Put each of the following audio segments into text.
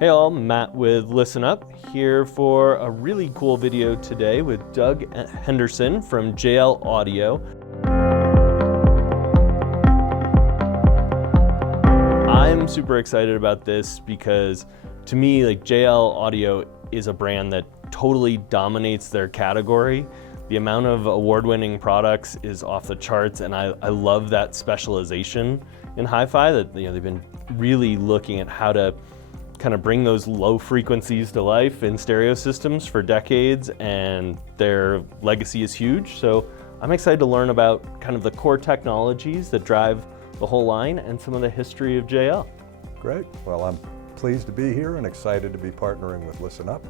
Hey all, Matt with Listen Up, here for a really cool video today with Doug Henderson from JL Audio. I'm super excited about this because to me, JL Audio is a brand that totally dominates their category. The amount of award-winning products is off the charts, and I love that specialization in hi-fi that they've been really looking at how to kind of bring those low frequencies to life in stereo systems for decades, and their legacy is huge. So I'm excited to learn about kind of the core technologies that drive the whole line and some of the history of JL. Great. Well, I'm pleased to be here and excited to be partnering with Listen Up,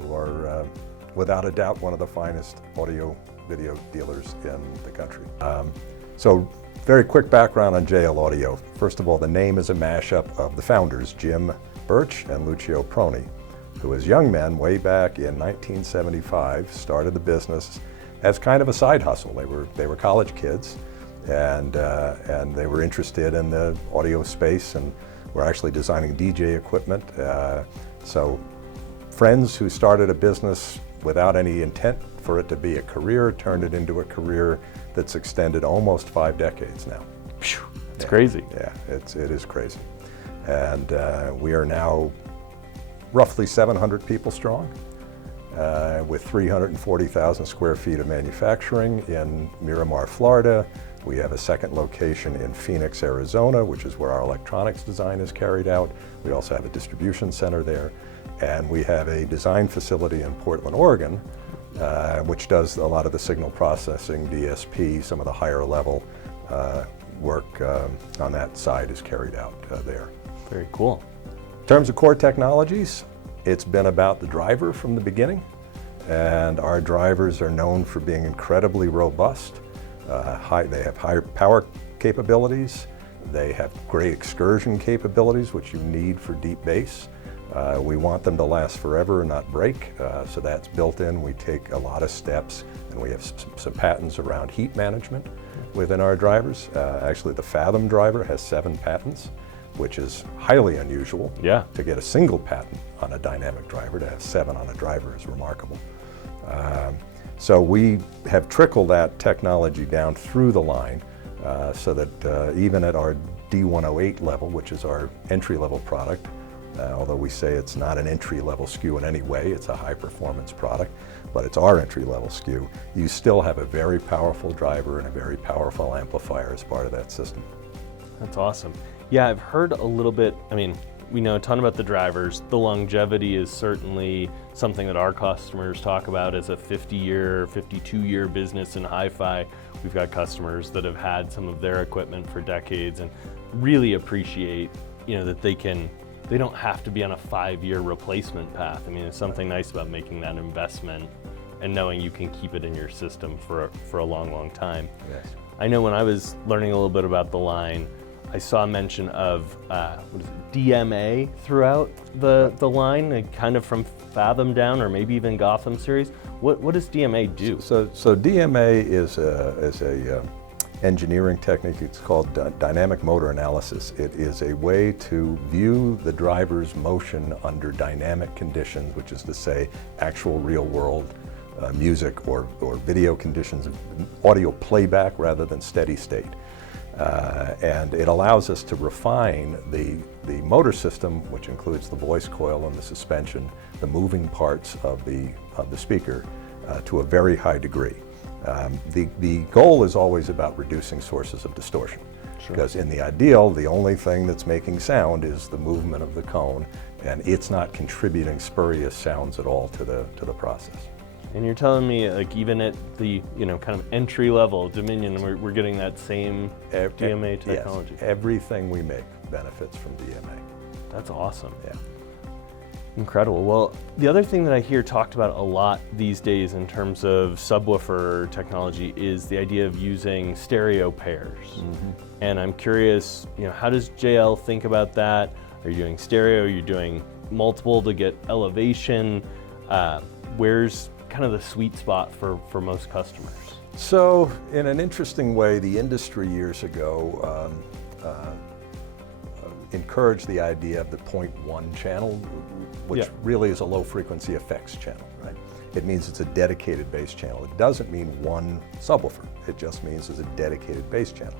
who are without a doubt one of the finest audio video dealers in the country. So very quick background on JL Audio. First of all, the name is a mashup of the founders, Jim Birch and Lucio Proni, who as young men way back in 1975 started the business as kind of a side hustle. They were college kids, and they were interested in the audio space and were actually designing DJ equipment. So friends who started a business without any intent for it to be a career turned it into a career that's extended almost 5 decades now. It's crazy. Yeah, it is crazy. And we are now roughly 700 people strong, with 340,000 square feet of manufacturing in Miramar, Florida. We have a second location in Phoenix, Arizona, which is where our electronics design is carried out. We also have a distribution center there. And we have a design facility in Portland, Oregon, which does a lot of the signal processing, DSP, some of the higher level work on that side is carried out there. Very cool. In terms of core technologies, it's been about the driver from the beginning, and our drivers are known for being incredibly robust. They have higher power capabilities. They have great excursion capabilities, which you need for deep bass. We want them to last forever and not break, so that's built in. We take a lot of steps, and we have some patents around heat management within our drivers. Actually, the Fathom driver has 7 patents, which is highly unusual. Yeah. To get a single patent on a dynamic driver, to have 7 on a driver is remarkable. So we have trickled that technology down through the line so that even at our d108 level, which is our entry-level product, although we say it's not an entry-level SKU in any way, it's a high-performance product, but it's our entry-level SKU, you still have a very powerful driver and a very powerful amplifier as part of that system. That's awesome. Yeah, I've heard a little bit, we know a ton about the drivers. The longevity is certainly something that our customers talk about as a 50-year, 52-year business in hi-fi. We've got customers that have had some of their equipment for decades and really appreciate, that they don't have to be on a 5-year replacement path. There's something nice about making that investment and knowing you can keep it in your system for a long, long time. Yes. I know when I was learning a little bit about the line, I saw mention of DMA throughout the line, kind of from Fathom down, or maybe even Gotham series. What does DMA do? So DMA is a engineering technique. It's called dynamic motor analysis. It is a way to view the driver's motion under dynamic conditions, which is to say actual real world music or video conditions, audio playback rather than steady state. And it allows us to refine the motor system, which includes the voice coil and the suspension, the moving parts of the speaker, to a very high degree. The goal is always about reducing sources of distortion. Sure. Because in the ideal, the only thing that's making sound is the movement of the cone, and it's not contributing spurious sounds at all to the process. And you're telling me, even at the kind of entry level Dominion, we're getting that same DMA technology. Yes, everything we make benefits from DMA. That's awesome. Yeah. Incredible. Well, the other thing that I hear talked about a lot these days in terms of subwoofer technology is the idea of using stereo pairs. Mm-hmm. And I'm curious, how does JL think about that? Are you doing stereo? Are you doing multiple to get elevation? Where's kind of the sweet spot for most customers? So in an interesting way, the industry years ago encourage the idea of the 0.1 channel, which really is a low frequency effects channel, right? It means it's a dedicated bass channel. It doesn't mean one subwoofer. It just means it's a dedicated bass channel.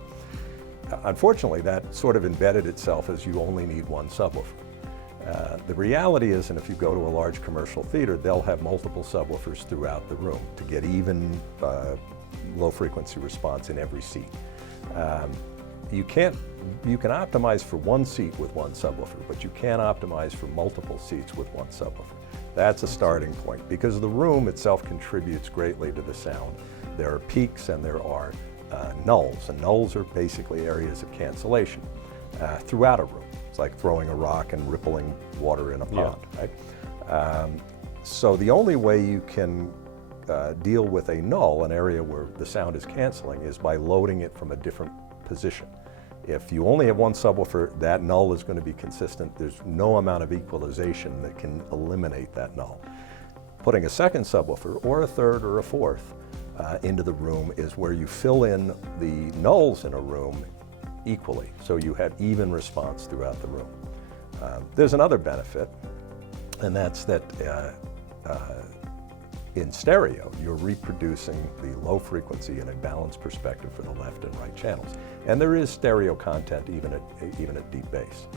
Unfortunately, that sort of embedded itself as you only need one subwoofer. The reality is, and if you go to a large commercial theater, they'll have multiple subwoofers throughout the room to get even low frequency response in every seat. You can optimize for one seat with one subwoofer, but you can't optimize for multiple seats with one subwoofer. That's a starting point, because the room itself contributes greatly to the sound. There are peaks and there are nulls, and nulls are basically areas of cancellation throughout a room. It's like throwing a rock and rippling water in a pond, right? So the only way you can deal with a null, an area where the sound is canceling, is by loading it from a different position. If you only have one subwoofer, that null is going to be consistent. There's no amount of equalization that can eliminate that null. Putting a second subwoofer, or a third or a fourth, into the room is where you fill in the nulls in a room equally, so you have even response throughout the room. There's another benefit, and that's that in stereo, you're reproducing the low frequency in a balanced perspective for the left and right channels. And there is stereo content even at deep bass.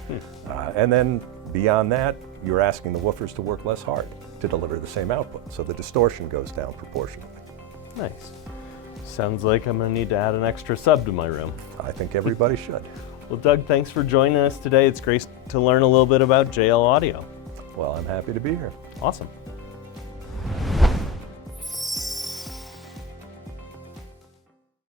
And then beyond that, you're asking the woofers to work less hard to deliver the same output, so the distortion goes down proportionally. Nice. Sounds like I'm going to need to add an extra sub to my room. I think everybody should. Well, Doug, thanks for joining us today. It's great to learn a little bit about JL Audio. Well, I'm happy to be here. Awesome.